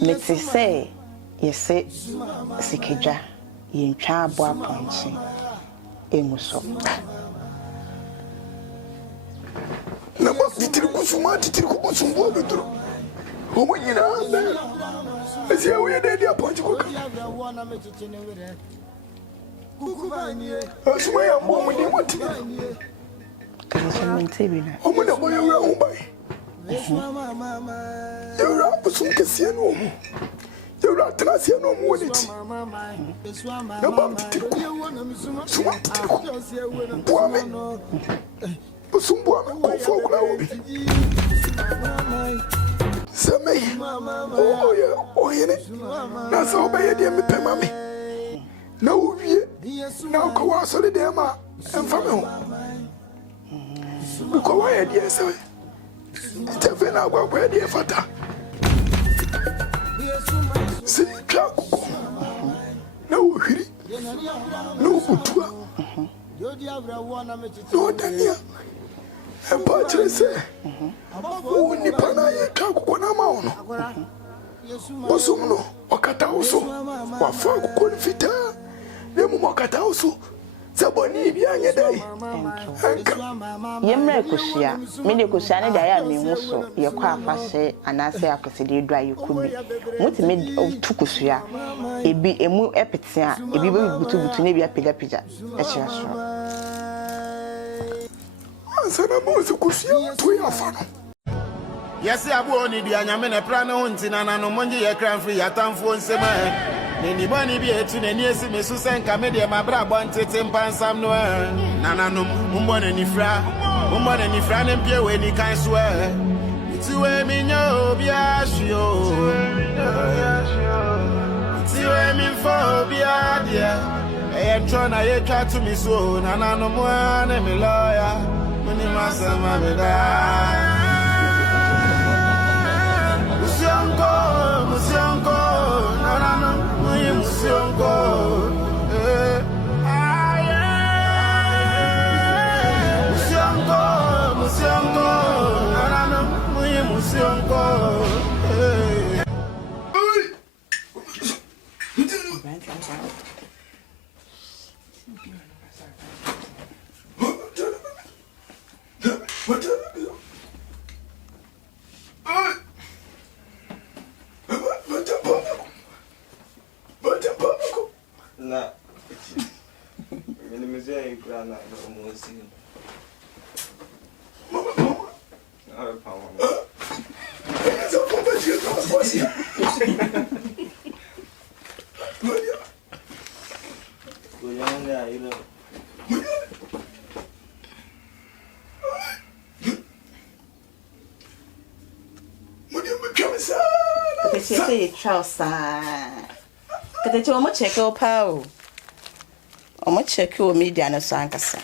Meti say, you say, Sika, you try boy punching. Emuso. Na basi tirikushuma tirikushuma bitro. Omo nyina anda. Esi awe de dia ponchi ko. Asuma ya mo ni moti. Kanso ntebi na. Omo na boye we ho bai. Yura busum kesiye no mo. Yura trasiye no mo woniti. Na bam tiriku. Suma tiriku. Boame. Busum boame ko fo kula wo bi. Samay. Oh yeah, oh yeah. Na so baye de me pema me. Na owie. Na ko wa so de ma emfa me ho. Ko wa ye de se. Ite fe na agwa de fata. Sika kuko. Na ohiri. Na obutua. No dania. Empa chrese. O ni pana ye ka kuko na ma ono. Bosum no okata oso. Wa fa kuko fita. Nemu okata oso. Saboni bi anye dai. Yemre kusia, me de kusia ne da ya me hu so, ye kwa afahye anase akosede dua ye kubi. Muti me tu kusia. Ebi emu epete a, ebi be butu ne bi apega pega. E kira so. Ansana mo se kusia to ya fa no. Yesi abu oni di anyame ne pra ne hunti na no monje ye kran free atamfo nsema. Neni bani bi etu neni esi mesu senka me de mabra bontete mpansam no nananum mbone ni fra ne mpie we ni kan so itiwe mi nyo obi ahio itiwe mi fo obi adia e ntro na ye twa to mi so nananum ane mi lawyer muni masama beda Musiongo nananum Musiongo, Musiongo, nananum Musiongo. Na minimizia ikura na mosi ah pawa Essa pomba de transporte. Kuyanga ile Mudia me kamisa. Kete che chausa. Kete che omo check o pa o. Omo check o media na so ankasa.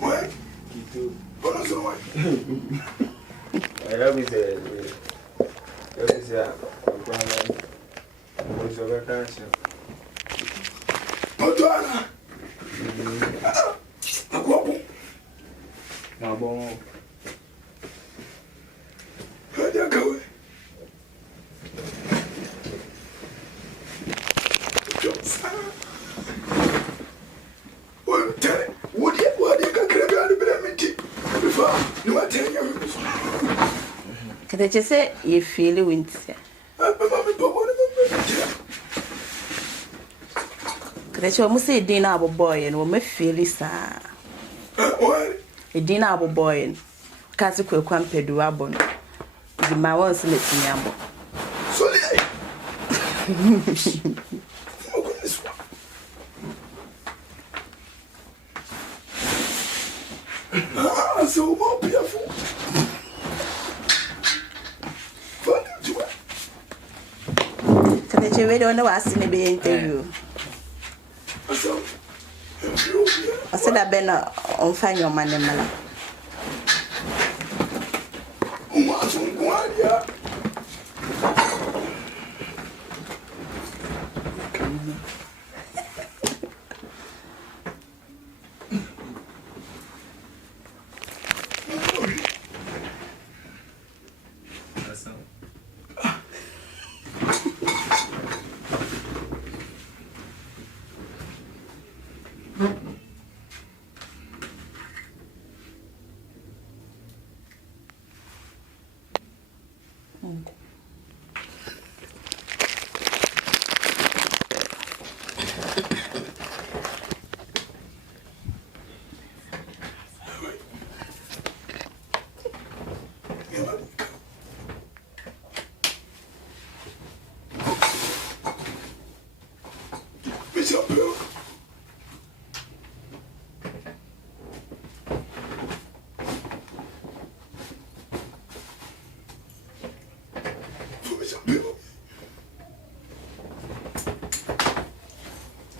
What? Gitu. What? I love it. It's a Motia. Kwaku. Ma bon. Hadi kawe. Kete che se ye feel winter. Kete che omo se din na abo boy no me feel sa. E din na abo boy. Kasi Kwaku ampedu abo no. Di ma won se le tinyambo. So le. So more beautiful. She we don't know what's in the interview. I said I been on find your money, man.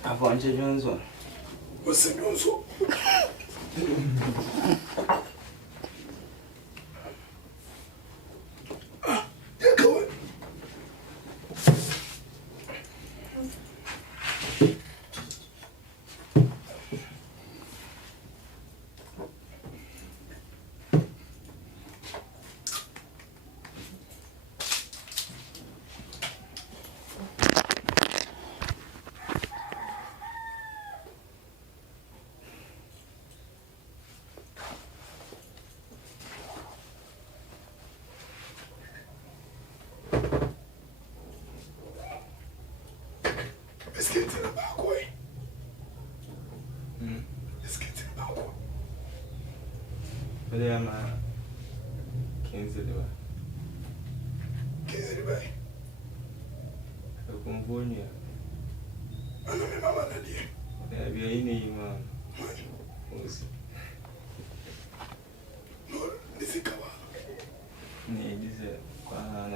Abrantie Johnson. What's the news? Let's get to the back way. Let's get to the back way. But I'm can't say the way. Convonia. I know my mama, dear. There be any man. No, this is Sika. This is Kwaku.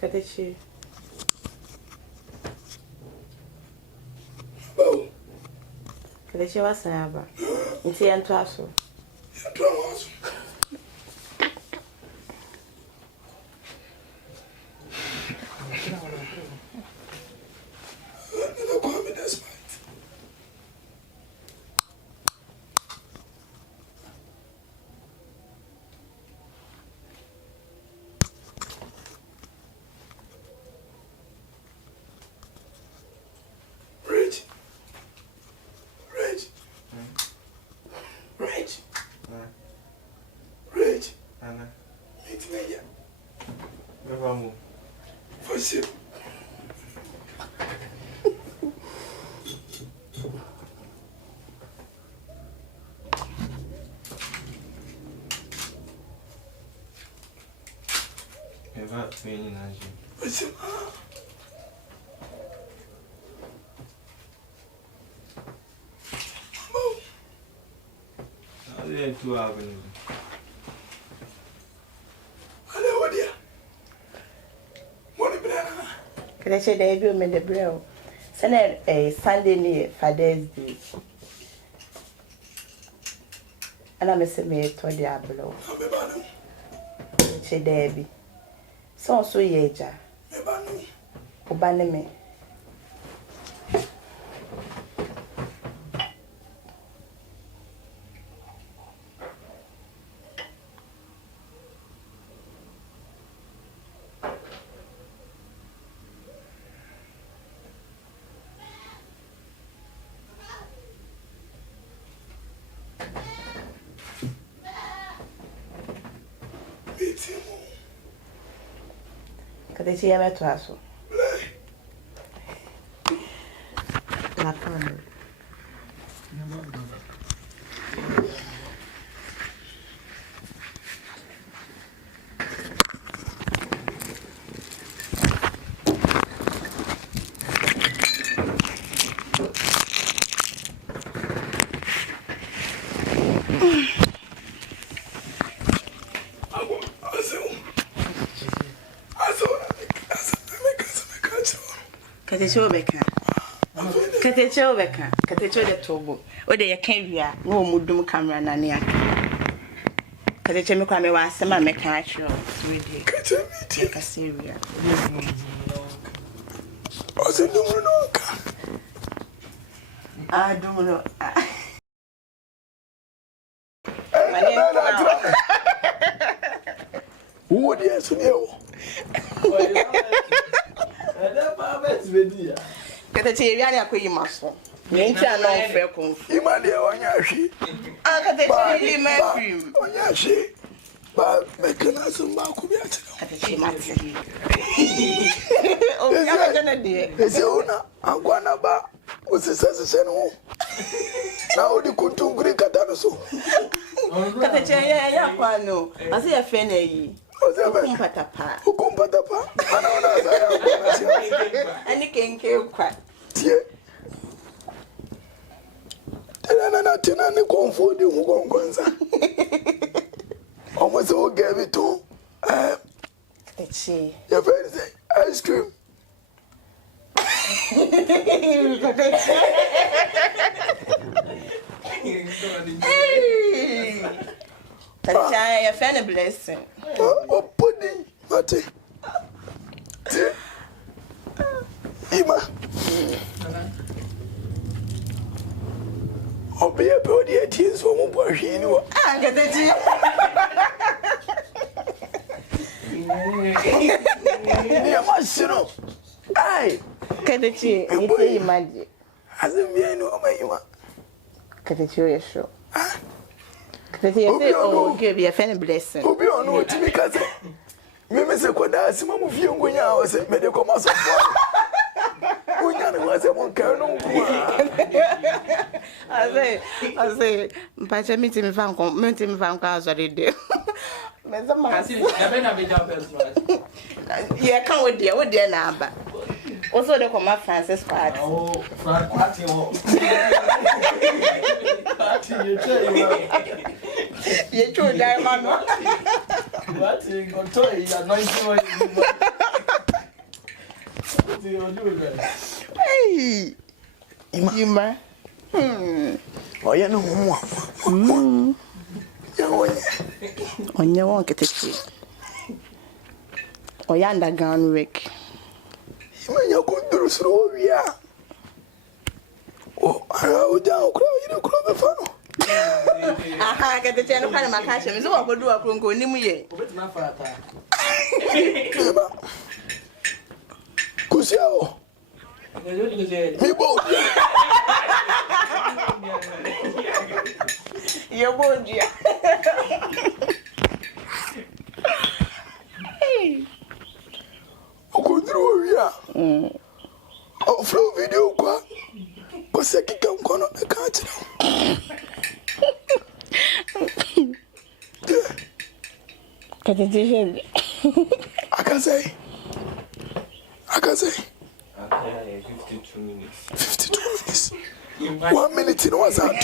Katechi. Oh. Katechi was sayaba. Inti ento aso. Ento aso. Two hours. Hello, dear. What a banana. Katechi dey bi o me de brew. Send a Sunday near Father's Day. And I miss me to the ablo. She dey so yeja. Obane me. Katechi ya meto aso. La pano. Katecho beka. Katecho beka. Katecho de tobo. O de ye kan wia na o mudum camera na ne aka. Katecho me kwa me wa asema me kan atro. Ready. Katecho me ti. Kaseria. O se numero no ka. Ah, dumno. Who the yes you? Katecho wi ani akoyi maso. Nti ana on fe konfu. Imade onya hwi. Ah, katecho li ma film. Onya hwi. Ba mekana sumba ku bi ati. Katecho mate. O ya gana de. Ese una angwana ba osisese no. Na odi kuntunguri katano so. Katecho ya kwano. Ase ya fe na yi. Kumpatapa. Kumpatapa. Ana ona saya. Ani kenke kwa. Tie. Tena ni konfodi mugongonza. Almost all gave it to Katecho. your friend say ice cream. Katecho ya fe na blessing. Oh, pudding. Mate. Ima. Obi e pe odi eti so mo bo hwe ni wo. Ah, Katecho. Ni amashino. Ai. Katecho, ite imagine. Azim bien no ma. Katecho ya show. Katecho ya say oh, give you a fan blessing. Obi ono ti mi ka se. Me se koda asima mu fie ngonya o se me de ko maso fo. Unya na wa se mon ka no ku. I say, mpacha mi ti mi fa nko azore de. Me za ma Kasi ya be na be ja person. ye kan wo de na aba. Also de come Francis Party. Oh, party ho. Party you tell you. Ye tro dai ma no. Party go to ya no you. Hey. Ima. Oya no mo. Ya Onye won Katecho. Oya underground work. Imanya ko duru suro wia. O ara o ja o kro yire kro be fa no. Aha, Katecho no kana makashe mi so wakodu wakro nko nimu ye. Obeti na fa ata. Eba. Kusia o. Mi bo. Ye bondia. O duru wia. O flow video kwa. Ko se kika nkono e ka chira. Katecho. Akasai. Okay, 52 minutes. 52 minutes. 1 minute no was out.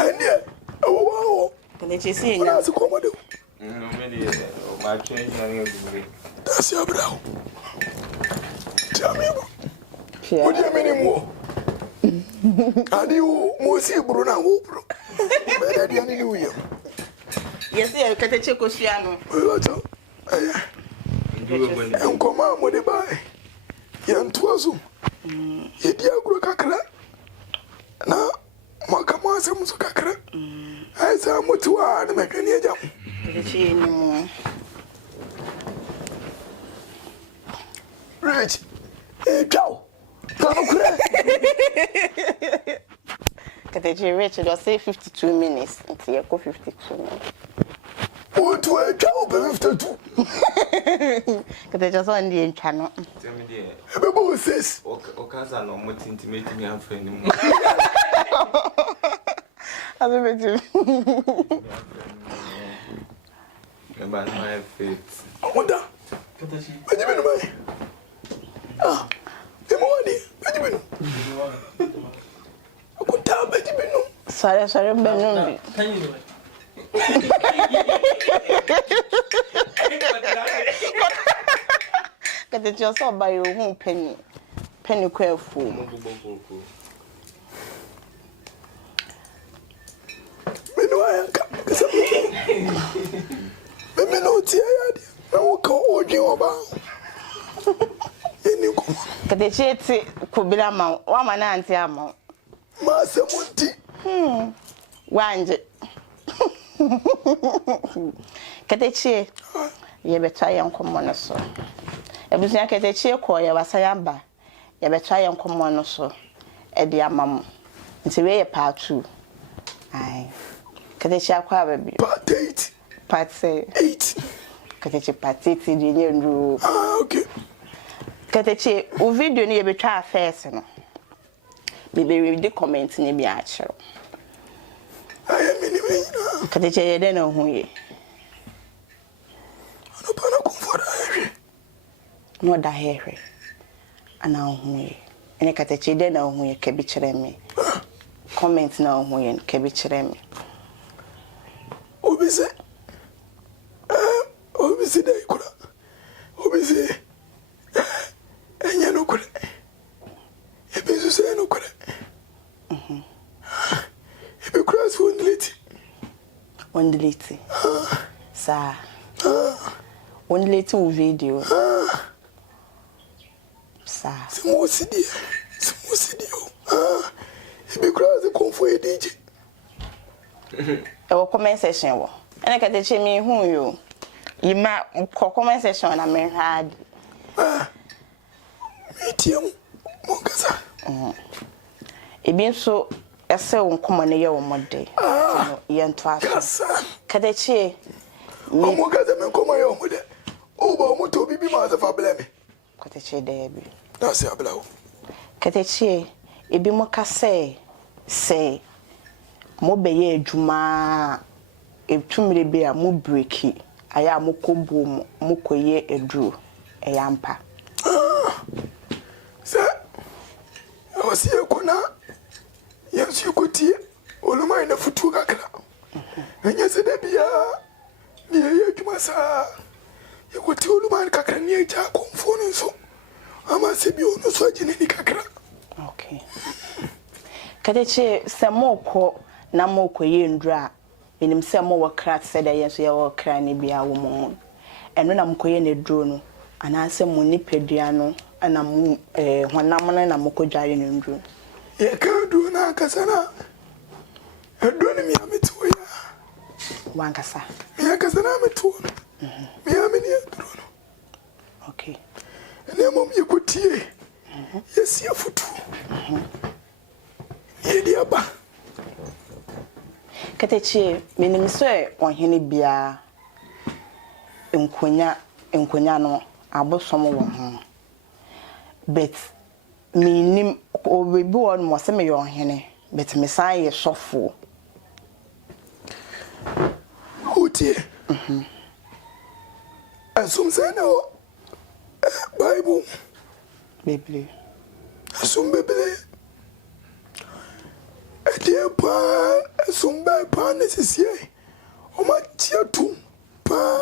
And yeah, wow. Katecho see What nya. else come do? No, maybe my train is That's your bro. Tell me. Yeah. What do you mean more? And you must see Bruna who bro. Better than you will. Yes, Katecho Kosiano. Well, and come on with the buy. Yan twazu. Ye dia gro kakra. Na makama se muso kakra. Ai sa mutuwa na mekani ejam. Katecho ni. Rich. Ciao. Come kure. Katecho Richard was say 52 minutes. Until you go 52 minutes. O tu e ciao be 52. Katecho so ndi ntwa no. Tell me there. Ebe bo says. Okaza no mo intimate me and friend mu. Azu betu. Remember my faith. Oda. Katecho. Bajibe no mai. Ah. Emoni, bajibe no. Akuta bajibe no. Sorry benumbi. Can you do it? Ketechi oso ba yo hu penny kwafu. Me no ayanka. Me no tia yadi. Na wo ka odin oba. Eni ko. Ketechi eti kubila ma wa ma na anti ama. Ma se munti. Wanje. Ketechi ye betwa ye nkomo no so. Ebusia Ketechi ko ye wasayamba. Ye betwa ye nkomo no so. E di amam. Nti we ye part 2. Ai. Ketechi akwa baby. Part 8. Part 8. Ketechi part 8 di nyendu. Okay. Ketechi u video ni ye betwa first no. Bibi read the comment ni bi a chero. Ai me ni me. Ketechi ye de na hu ye. No pana kumfora hewe. No da hewe. Ana hu ye. Ene Ketechi de na hu ye ke bi chere me. Comment na hu ye ke bi chere me. Obise dai kura. Obise enya no kura. Ebisu se no kura. Ebi kura so Ondiliti. Sa. Ondiliti u video. Sa. Simo sidi o. Ebi kura se konfo edije. E wo comment section wo. Ene Ketechi mi hu yo. Yima ko comment section na me had. Metiam mongasa. Ebi nso ese wo nkomo ne ye wo mode. Ye nto aso. Ketechi mongasa me nkomo ye wo mode. O ba mo to bibi ma za fa blame. Ketechi de bi. Na se ablawo. Ketechi ebi mo ka say mo beye adwuma etumire bi a mo breaki aya mo kobu mo koye edru eyampa se o si ekuna yesu kotie oluma ina futu kakra enye se de bia ni ye adwuma sa ye kotie oluma kakra ni eja konfo no so ama se bi ono so agine ni kakra. Okay. Ketechi se mo ko na mo koye ndra enim se mo wakra se da yenso ye wakra ni bia wo mo eno na mo koye ne dro no ana se mo nipadua no ana mo honam no na mo kodware ne ndro ye ka do na kasana edo ni mi ameto ya wankasa mi kasana ameto mi ameni edro no. Okay. Ene mo mi kotie yesi afutu ye dia ba. Ketechi menim se ohene bia enkonya no abosom wo ho but menim obebi won mo se me yo ohene but me san ye sofo Motia. Asum se no Bible Bible asum Bible Ede pa asumba pa nesesie o ma tia tu pa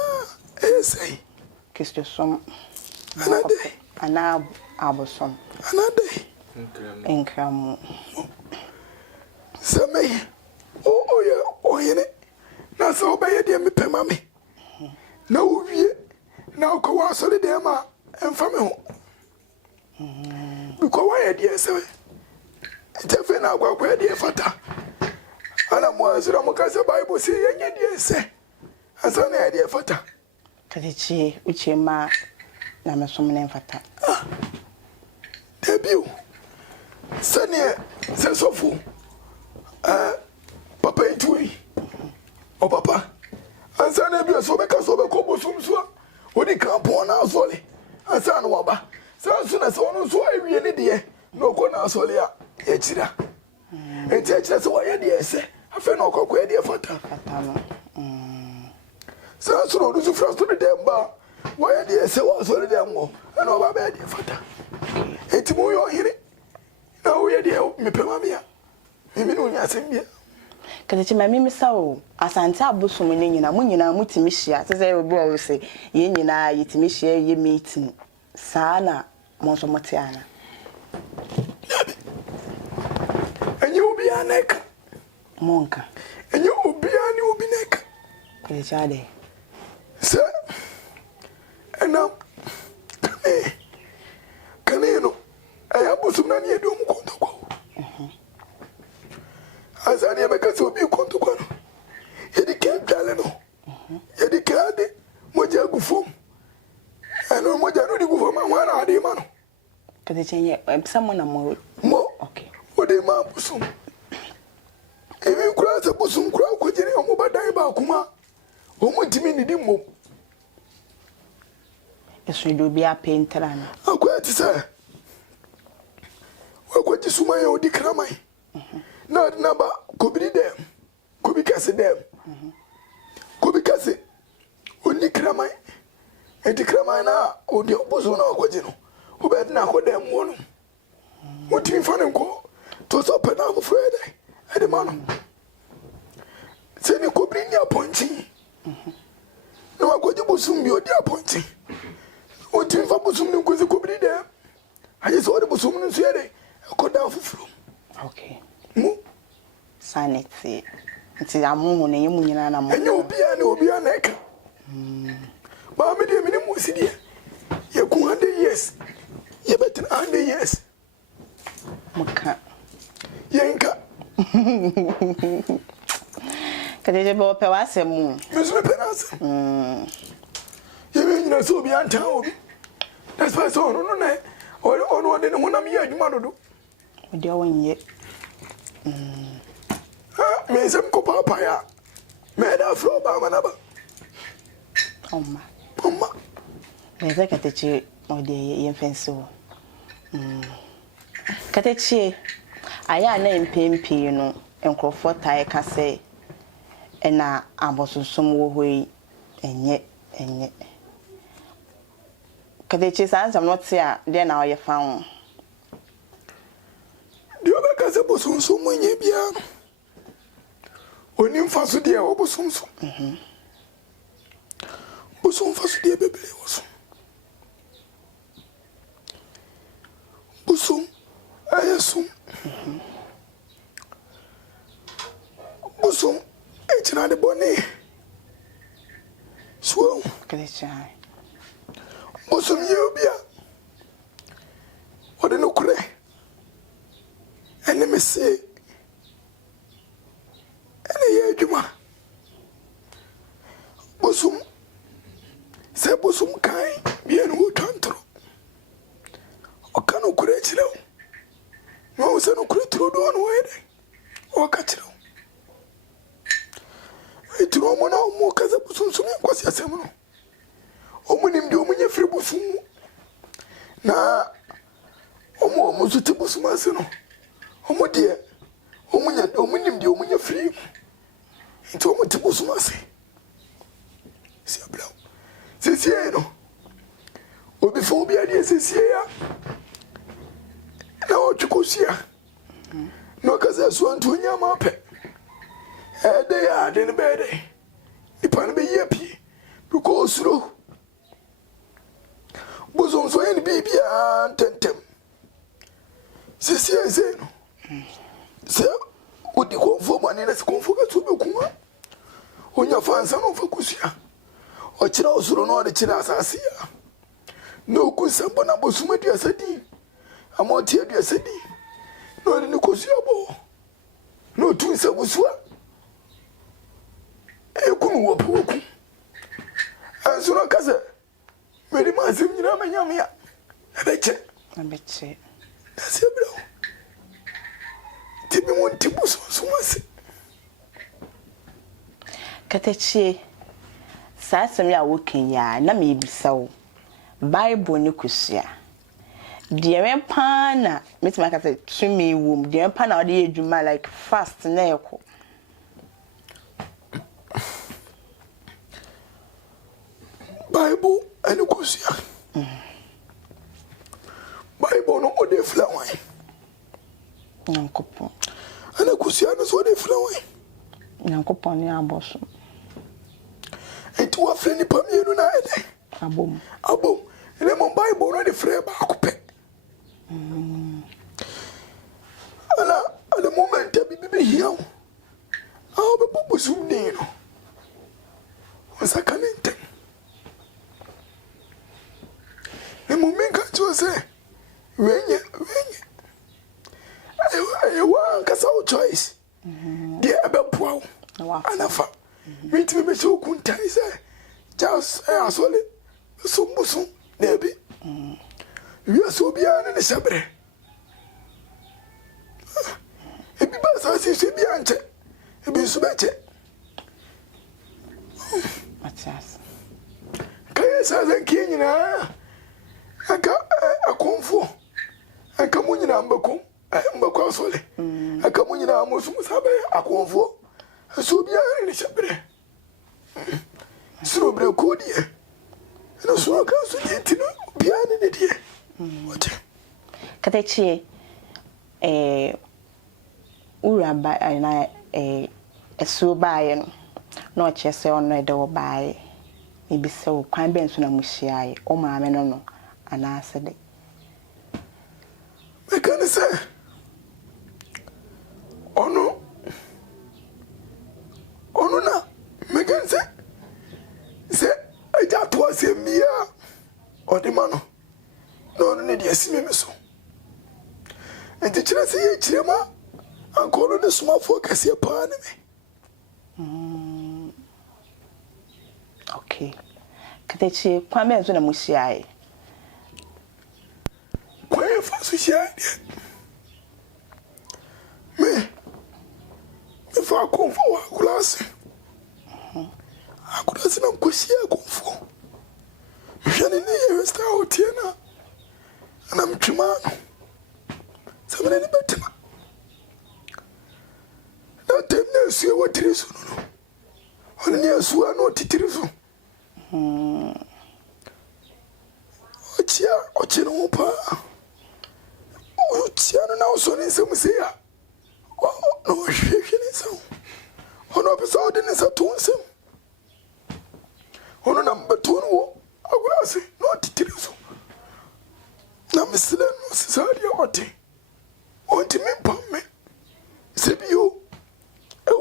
esai Kisto som anade ana abosom anade enkramu same o yene na so ba ye de me pema me na o wie na ko wa so de ma emfa me ho because why de se Tefe na kwa de fata ana mo azira mo kase Bible si yenye de se asa na de fata Ketechi uchema na mesom na mfata debut sane se sofu papa itui o papa asa na bi so be ka so be ko bosum so odi kampon na asole asa na waba sa so na so no so awie ne de no ko na asole a echira echira so wa ye de ese afa na okokọ ye de fata sa so no so fra so de demba wa ye de ese wa so de demwo na oba be de fata etimu yo hire na wo ye de me pema me a me no nya asembia Ketechi mami misawo asante abosom ne nyina mo nyina mutimi hia se se obi o se ye nyina yetimi hia ye meeting sana monso motiana enye obi aneka monka enye obi ani obi neka kele chade se ena kane no aya bosum na ne edom kontokwa azani abeka se obi kontokwa no yedi kentale no yedi kade moja gufom eno moja no di gufom wana ade ma no kele chenye someone mo okay ode ma bosum ebi kura se bosum kura ko jere omo badan ba kuma omo timi ni di mo eso do bi apentara na akwa ti se wakwaji suman ya odi kramai na ba kobiri dem kobi kase dem kobi kase odi kramai edi kramai na odi oboso na wakwaji no obed na ko dem wono mutimi fane nko to so pe na ko frede edi mano se ni kobiri ni aponti na wakwaji bosum bi odi aponti mutimi fa bosum ni ko se kobiri dem aje so odi bosum ni so yede ko down fufuru okay mu sanity nti amu na yemu nyina na mo enye obi a na eka ba me de me mu sidie ye ku 100 years ye betin 100 years muka yenka kadeje bo pe wasemu mesu pe na se ye me nyina so obi anta obi that's why so no na ono de ne honam ye adwuma dodo odi awonye me sem ko papa ya me da fro ba manaba oma mama me za katechi odi ye fenso katechi aya na impempi no enkrofo tai ka se ena abosunsom wo hoi enye katechi sansam no tia de na oye fa dio be ka se bosunsom nye bia no oni mfaso de obosumso bosum faso de bebele woso bosum ayesum bosum etina de boni so katechi bosum ye obia ode no kure ene mese ene ye adwuma bosum se bosum kai bien wo tantro o kanu kure chiro no se no kure tro do no wede o ka chiro etro mo na mo ka se bosum so kwasi asem no o munim de o munye firi bosum na o mo so te bosum ase no o mo de o munim de o munye firi então mo te bosum ase se ablau se no obi fo obi ade se ya na o twikosia no kaza so anto nya ma pe ede ya de ne bede ipa ne be yepi because ro bosum so yen bibia tentem se no se odi konfo mane na se konfo ka to be kuma onya fansa no fa kusia o kira osuro no de kira asase ya no kusambo na bosum aduasadi amoti aduasadi no de ne kusia bo no tunsa busua ekunu wo poku ansuro kaza meri mazim nyina manyam ya abeche that's it bro tibi won tibu so wase katechi sasem ya woken ya na me bisawo bible ni kusia de me pa na metima ka se tumi wom de me pa na ode edwuma like fast na eko bible ani kusia bible no ode flower nyankopon ana kusia no so ode flower nyankopon ni aboso enti wa freni pamienu na ede abom ene mo Bible no de frɛ ba akopɛ ala the moment be here I'll be busum ni no was a canente the moment ka to say when I want cause our choice the abepo anafa me me so kuntai say just asole sumbusu debi we so bia na sabre ebi ba sa se bia nche ebi so beche Matias kaya sa zan kinyina aka akonfo aka munyina mbako mbako asole aka munyina amosu musabe akonfo so bia na sabre suro bre kodie no so ka so yitino bia ne die what Katechi ura ba na esu baaye no na o chese ono ede wo baaye ebi se wo kwan ben so na muhyiaye o maame no ana asede me kan say ono na me kan say eja to asembia odi mano no ne de asime me so enti kire se ye kire ma ankoro ne suma focus ye pa ne me okay Katechi kwan ben so na muhyiaye kwa fa so hia me fa konfo wa class akurasi na nkosia konfo hwene ne ye sta hotiena ana mtwima samene ni betima na temne suye wotiri so no ono ne asuwa no titiri so ochia no pa ochia no na so ni semse ya no hwehwe ni so ono pesa odi ni sa tonsem ono na mbeto no agurase no titiri so na misile no sisari oti onti mi pamme sebio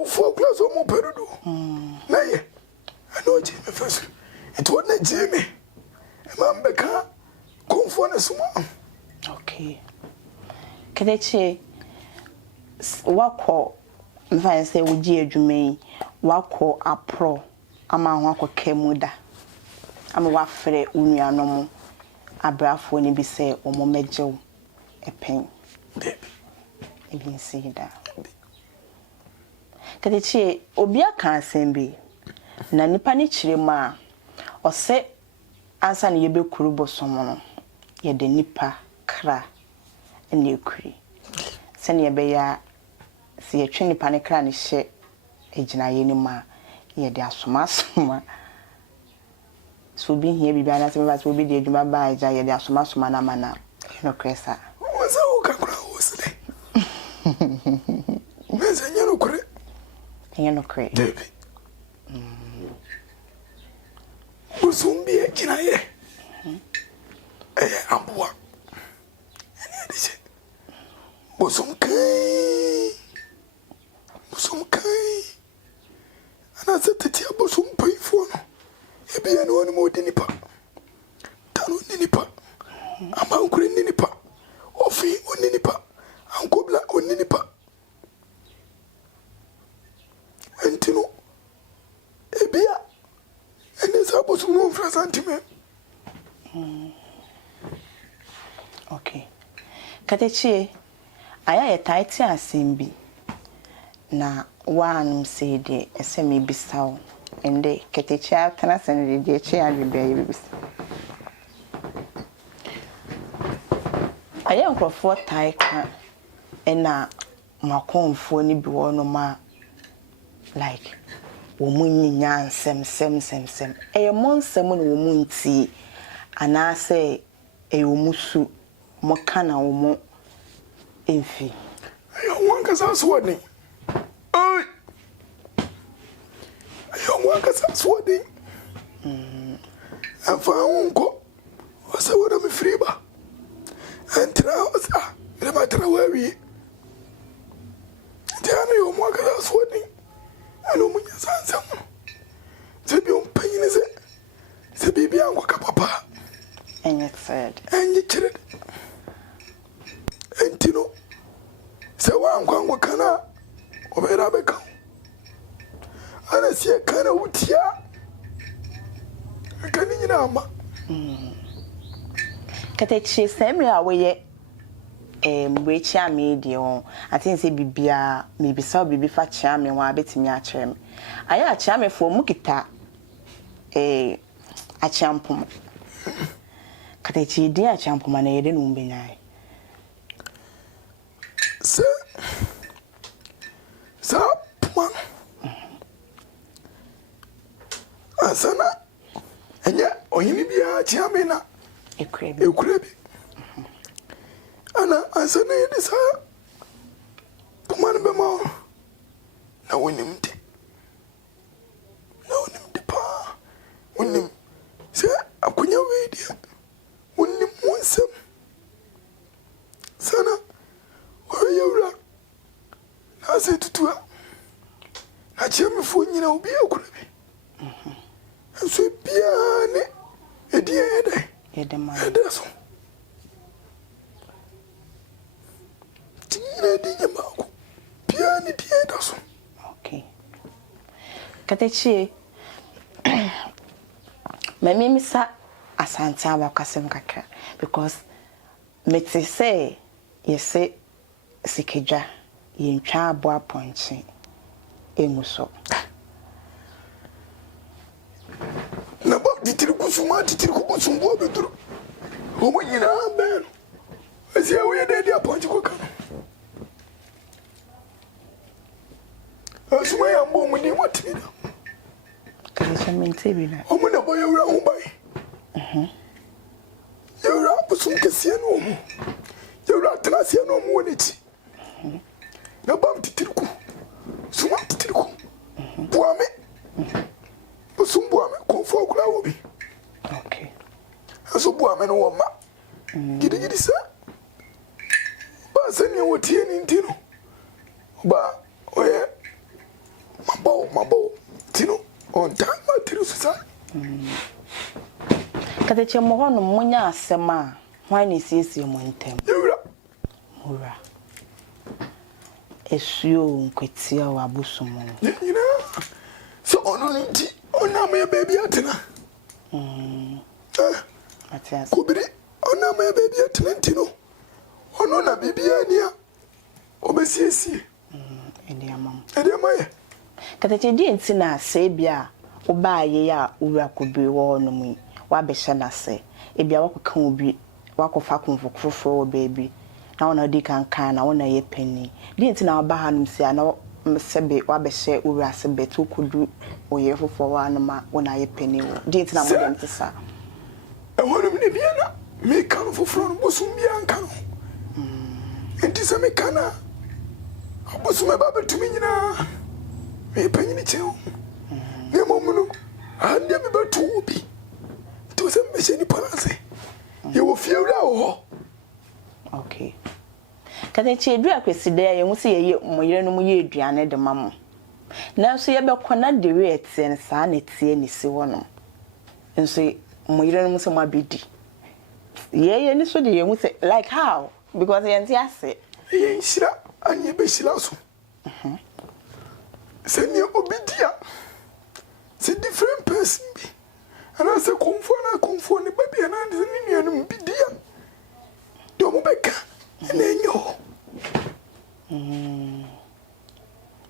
fo class o mo perudo na ye ano je me faso it won na je me mambeka konfo na suma okay Katechi wako mfa say woji adwumai wako apro ama ho akokɛ muda ama wafrɛ unuanom abrafo ni bi sɛ omo megyew epen ebi nsida Katechi obi aka asɛmbi na nipa ni kyerema ɔsɛ ansa ne yebekuru bosom no ye de nipa kra ene ekuri sɛ ne yebeya se yetwe nipa ne kra ne hye eginaye ni ma ye de asoma so bi hia bi bana se ba so bi de adwuma ba aja ye de asoma na mana no kresa wasa o ka kra o sele meza nyano kure nyano kure debi usumbi eginaye ambua ene adise bosum kai ana zatati abosum paifo no ebi ene woni mo de nipa tanu ni nipa amankure ni nipa ofi oni nipa ankobla oni nipa entino ebia ene sabosum no fra santime okay Katechi aya ye taiti asembi na wanum say de esemi bisaw ende Katechi atana sene de echi adwebe ye bibisa aya nkrofo taika ena makonfo ni bi wono ma like wo munyinya nsem eye monsem no wo munti anase eyumusu mokana wo mo enfi ayo wanka saswodi ay ayo wanka saswodi afa unko so what am I free ba and trousers the matter where we tell you more gas wedding and no munya sansa se bi on pain is it se bi bi anko papa and it said and you chire and tino se wa anko kana obera beka ana se kana wutia kana nyina ama Katechi semra we mwechi amedi on atin se bibia me bisa bibi fa chia me wa betimi a kire me aya chia me fo mu kita a champom katechi din a champom na yede no mbenyai se sa puma asana enya oyini bia chia me na ekrebi ana asana yede sa puma no bema na wonimde pa wonim se akunya wedia wonim wonsem sana oyewra na se tutua na chemfo nyina obi ekrebi so bia ne yede ma so tina di nyamako bia ne die so okay katechi mami misa asante abakasem kakra because meti say yese sikeja yentwa abo aponche emuso na ba ditiri kusumbo beduru homo nyina ben asia we dey aponche ko kan asuma ya mbo mu ni watira katechi mentebe na homo na boye wura ho bai yura busum kesie no mu yura trasie no mu woniti na bam titiriku suma titiriku buame busum buame konfo kula obi okay aso buame no woma gidi sa ba sani wotie ni ntino ba oye mabo tino on time matiri susa katechi mo hono munya asema hwan ni siesie mo ntem yura mura esuo nkwetia wa busumo nyina so ono nti ona me baby atena atias kubiri ona me baby atena ntino ono na bibia nia obesiesie ende amam ye katechi di ntina se bia obaaye ya ura kubiri wo no mu wa behye na se ebia wakoka obi wakofa konfokofo baby na wona di kan na wona ye penny di ntina oba hanum se na sebe wa behye ura se betu kudu oye fofo wa no ma wona ye penny wo di ntina mo dem tisa wonu me bia na me kan foforo no bosum bia kan enti se me kana abosum ba betumi nyina me penny ni cheo ne momuno ande me betu obi to se me se ni parase ye wo fiewra wo okay katechi edu akweside ye hu se ye moyire no mu ye eduane de mamo na so ye be kona de we etien sa na tie ni si wono nso moyire no mu se mo abedi ye ni so de ye hu se like how because ye nti ase ye nshira anye be shira so se ni obidia se different person bi ana se konfo ni baby ana ni nuanu bidia do mo beka na enyo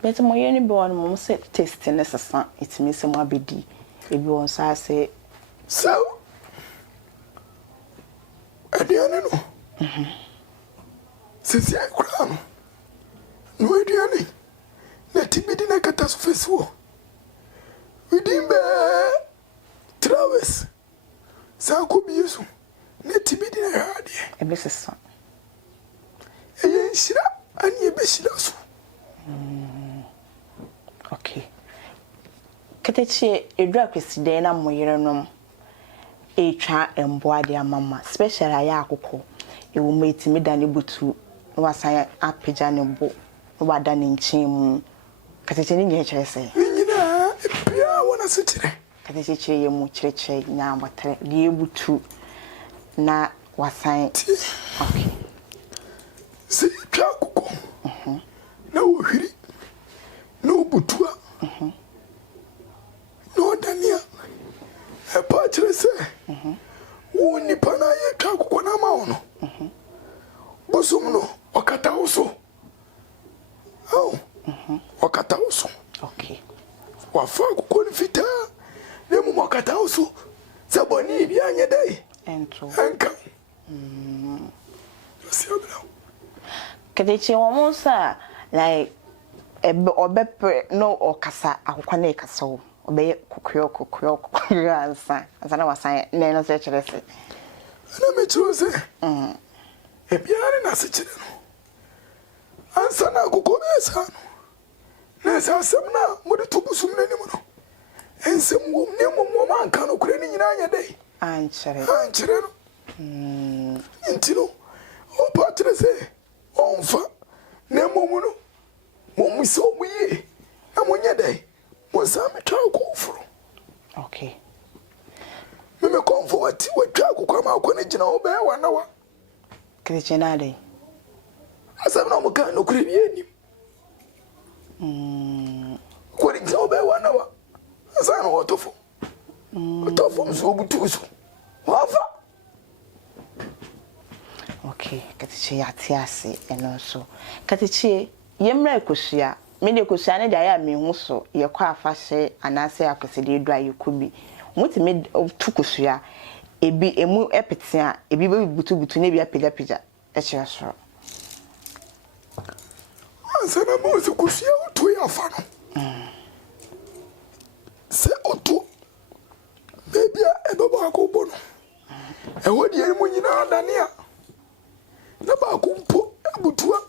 but moyire ni be won mo se taste ne sesa itimi se mo abedi ebi won sa se so adiane no sisi akura no adiane na tibidi na catastrophe wo within be travels sa ko bi yesu na tibidi na hade ebe sesa eye nshira ani ebe shira so okay katechi edu akweside na moyire no twa emboa de amama special aya akoko e wo metimi da ne butu no wasan apeja ne bo no wada ne nchin mu katete ne nye kyerese nyina bia wona se kire katete kire ye mu kyerekye nya ambatere de butu na wasan okay se twa akoko na wo hwiri no butua no dania e pa kyerese wo nipa na ye twa akoko na ma wono bosum no okata wo so wakata uso okay wafa kukoni fita ne mu wakata uso saboni bi anye dai ento anka siobla kadeche womonsa like obepe no okasa akokwa na ekasa wo obeye kokyo ansa na wasan na no se kyerese na me chose ebiare na se kyere no ansa na akokɔ besa no nessa semna mo de tobusum nanim no ensem wom ne mom anka no kure ni nyina anya dai ankyere no ntino o patre se onfa ne mom no mom so muye na monye dai mo sami twa ko furu okay me comfort we twa ko ma ko ne gina o be wa na wa kristena dai asam na mo kan no kure bi enim kwani nso be wana wa asa no otofo mso butuso wafa okay katichi atiase eno so katichi yemra ekosua me de ekosua ne da ya me hu so ye kwa afahye anase akosede du ayekubi mutime tukosua ebi emu epetia ebi be butu ne bi apega e kire so asana mo se kusia oto ya fa no se oto bebia ebebo akobo no e wodi eni mo nyina dania na ba ko mpo abutua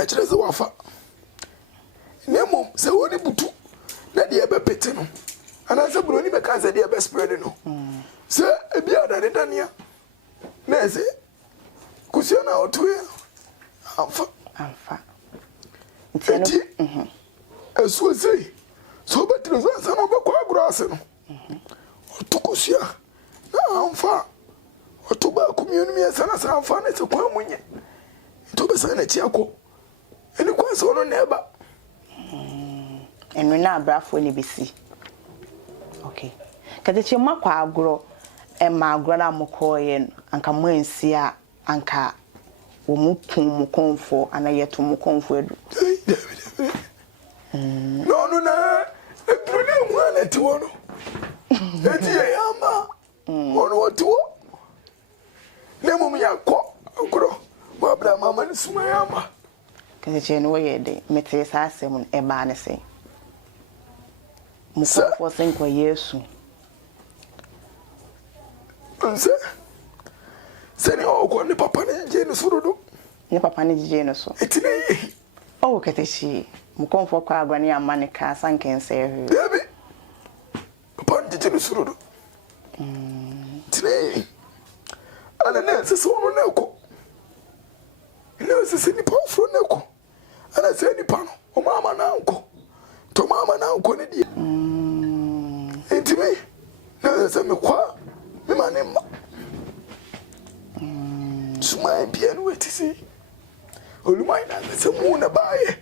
e kire se wafa nemo se woni butu na de ebe pete no ana se broni be kan se de ebe spread no se ebia dania na ese kusia na oto ya amfa enti esu sei so betro so na be kwa grase no otukosia na amfa otuba kumienu mi sana sa amfa na se kwa munye to be sana ti akọ eni kwa so no na eba enu na abrafo ni besi okay katechi makwa agro ma agro na mokoye no anka mansi a anka wo mu pun mu konfo ana yeto mu konfo edu no na ebrune mu ana ti wono eti yama wono watiwo ne mu yakọ agro wa bra mama ni suma yama katechi no ye de mete sa asem e ba ne se mu konfo senko Yesu nse seni okọ ni papa ni je ni surudu ni papa ni je no so etine yi o katechi mu konfo kwa agwani amane ka sankense ehu debi papa ni je ni surudu etine ana na se so no na ko na se se ni pa fro na ko ana se ni pa no o mama na nko to mama na nko ni die etime na se me kwa me manemma sumai bienu etisi olumai na se mu na bae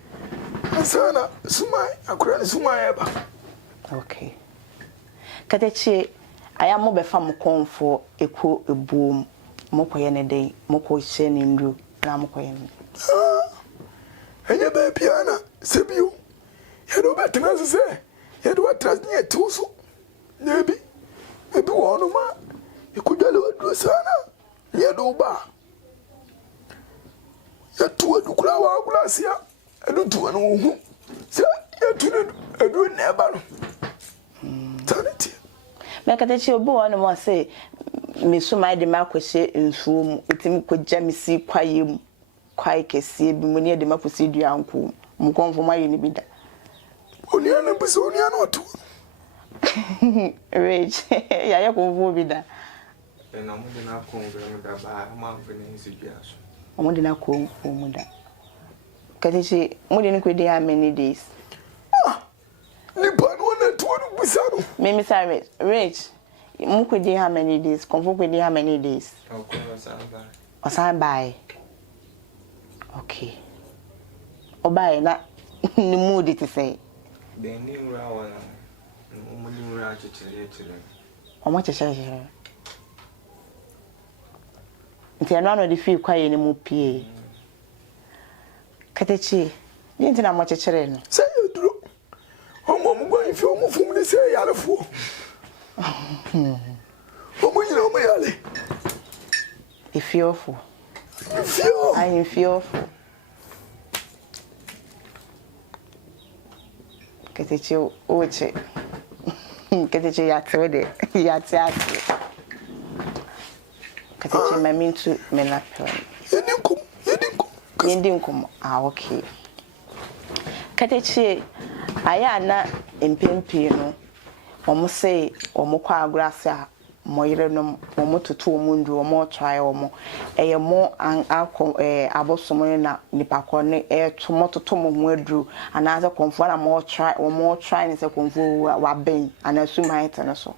asana sumai akura ni sumai eba okay katechi aya mo be fa mo konfo eko ebuom mo koye ne den mo ko hye ne ndu na mo koye ne enye be piana sebio ye do betena se ye do atras ni etuso nebi ebi wono ma ikudale wadu sana ye do ba ya tuwa dukura wa gulasia edu tuwa no hu se ya tunu edu neba no taneti me katechi obi wono mo se mesuma de makwese nsuo mu etimi kogya misi kwayem kwai kese bi mu ne de makwese duanko mu konfo maye ne bi da oni ana buso oni ana otu rage ya konfo bi da And I'm going to come with a bar, I'm out for the suggestion. I'm going to come home. Katechi, mo dey nkwe dey how many days? Nipa no na to no busaro. Me sorry, Rich. Mo kwe dey how many days? Confirm kwe dey how many days? Okay, Osamba. Osamba. Okay. Obaye na ni mood it say. The new round, no round to chile. Omo chechele. Nti ano no dey feel kwaye ni mo pie. Katechi, you think I'm much a children? Say you do. I'm going for more from the say Yalafo. Oh, my alley. If fearful. I am fearful. Katechi, oche. Katechi, yatwede. Yatati. Katechi, my mean to menapel. Yendinkum okay. Katechi aya na empempe no omo say omo kwa agrase a moyire no omo toto omo ndu omo try omo eye mo an abosomo na nipakọ ne tomo toto mo ho aduru anaze konfo na mo try ne se konfo wa ben anasu mai tene so.